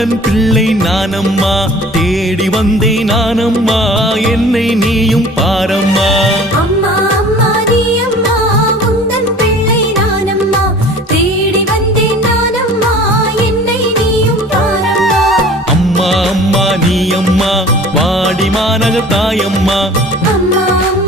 உந்தன் பிள்ளை நானம்மா தேடி வந்தேன் நானம்மா என்னை நீயும் பாரம்மா. அம்மா அம்மா நீ அம்மா வாடி மாநக தாயம்மா. அம்மா அம்மா நீ அம்மா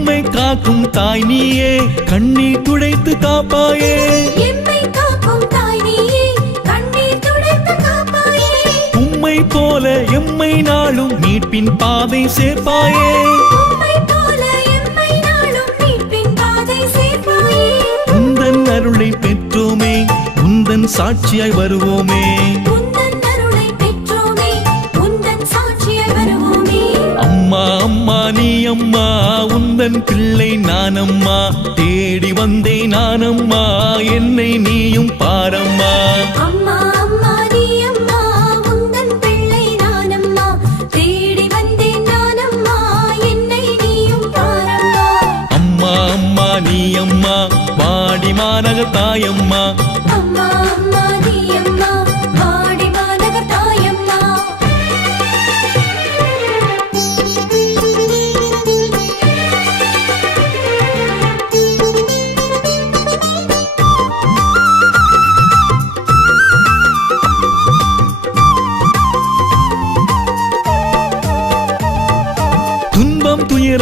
எம்மை காக்கும் தாய் நீயே கண்ணீர் துடைத்து காப்பாயே. எம்மை காக்கும் தாய் நீயே கண்ணீர் துடைத்து காப்பாயே. உம்மை போல எம்மை நாளும் மீட்பின் பாதை சேர்ப்பாயே. உம்மை போல எம்மை நாளும் மீட்பின் பாதை சேர்ப்பாயே. உந்தன் அருளை பெற்றோமே உந்தன் சாட்சியாய் வருவோமே. உந்தன் அருளை பெற்றோமே உந்தன் சாட்சியாய் வருவோமே. அம்மா அம்மா நீ அம்மா உந்தன் பிள்ளை நானம்மா. தேடி வந்தேன் நானம்மா என்னை நீயும் பாரம்மா. அம்மா அம்மா நீ அம்மா உந்தன் பிள்ளை நானம்மா. தேடி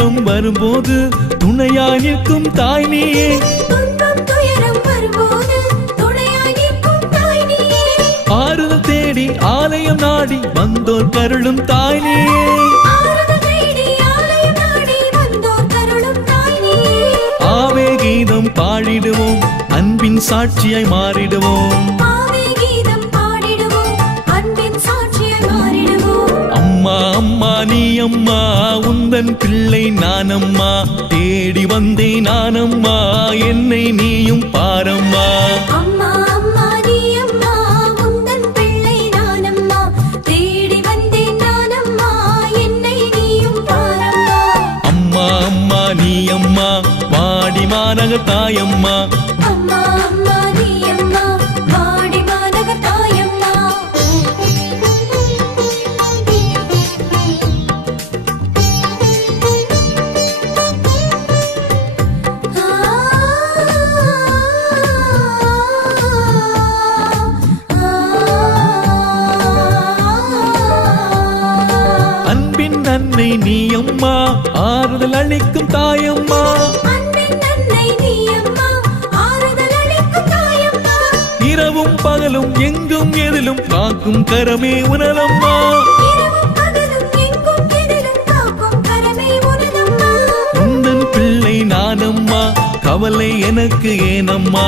துயரம் வரும்போது துணையாய் நிற்கும் தாய் நீயே. ஆறுதல் தேடி ஆலயம் நாடி வந்தோர் கருளும் தாய் நீயே. ஆறுதல் தேடி ஆலயம் நாடி வந்தோர் கருளும் தாய் நீயே. ஆவே கீதம் பாடிடுவோம் அன்பின் சாட்சியாய் மாறிடுவோம். நீ அம்மா உந்தன் பிள்ளை நானம்மா தேடி வந்தேன் நானம்மா என்னை நீயும் பாரம்மா. அம்மா நீ அம்மா உந்தன் பிள்ளை நானம்மா தேடி வந்தேன் நானம்மா என்னை நீயும் பாரம்மா. அம்மா அம்மா நீ அம்மா வாடி மாநக தாயம்மா. அம்மா அம்மா அன்னை நீ அம்மா ஆறுதல் அளிக்கும் தாயம்மா. இரவும் பகலும் எங்கும் எதிலும் காக்கும் கரமே உணரம்மா உந்தன் பிள்ளை நானம்மா கவலை எனக்கு ஏனம்மா.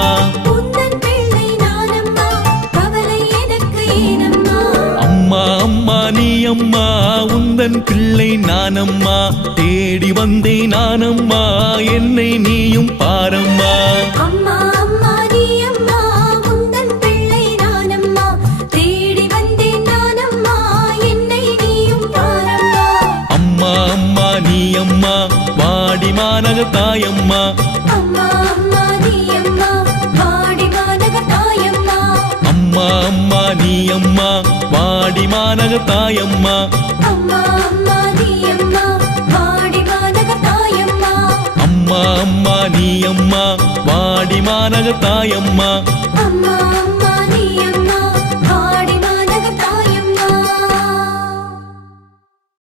அம்மா அம்மா நீ அம்மா உந்தன் பிள்ளை நானம்மா. தேடி வந்தேன் நானம்மா என்னை நீயும் பாரம்மா. அம்மா அம்மா நீ அம்மா உந்தன் பிள்ளை நானம்மா. தேடி வந்தேன் நானம்மா என்னை நீயும் பாரம்மா. அம்மா அம்மா நீ அம்மா வாடி மாநக தாயம்மா. அம்மா அம்மா நீ அம்மா வாடி மாநக தாயம்மா. அம்மா அம்மா நீ அம்மா வாடி மாநக தாயம்மா அம்மா அம்மா நீ அம்மா வாடி மாநக தாயம்மா அம்மா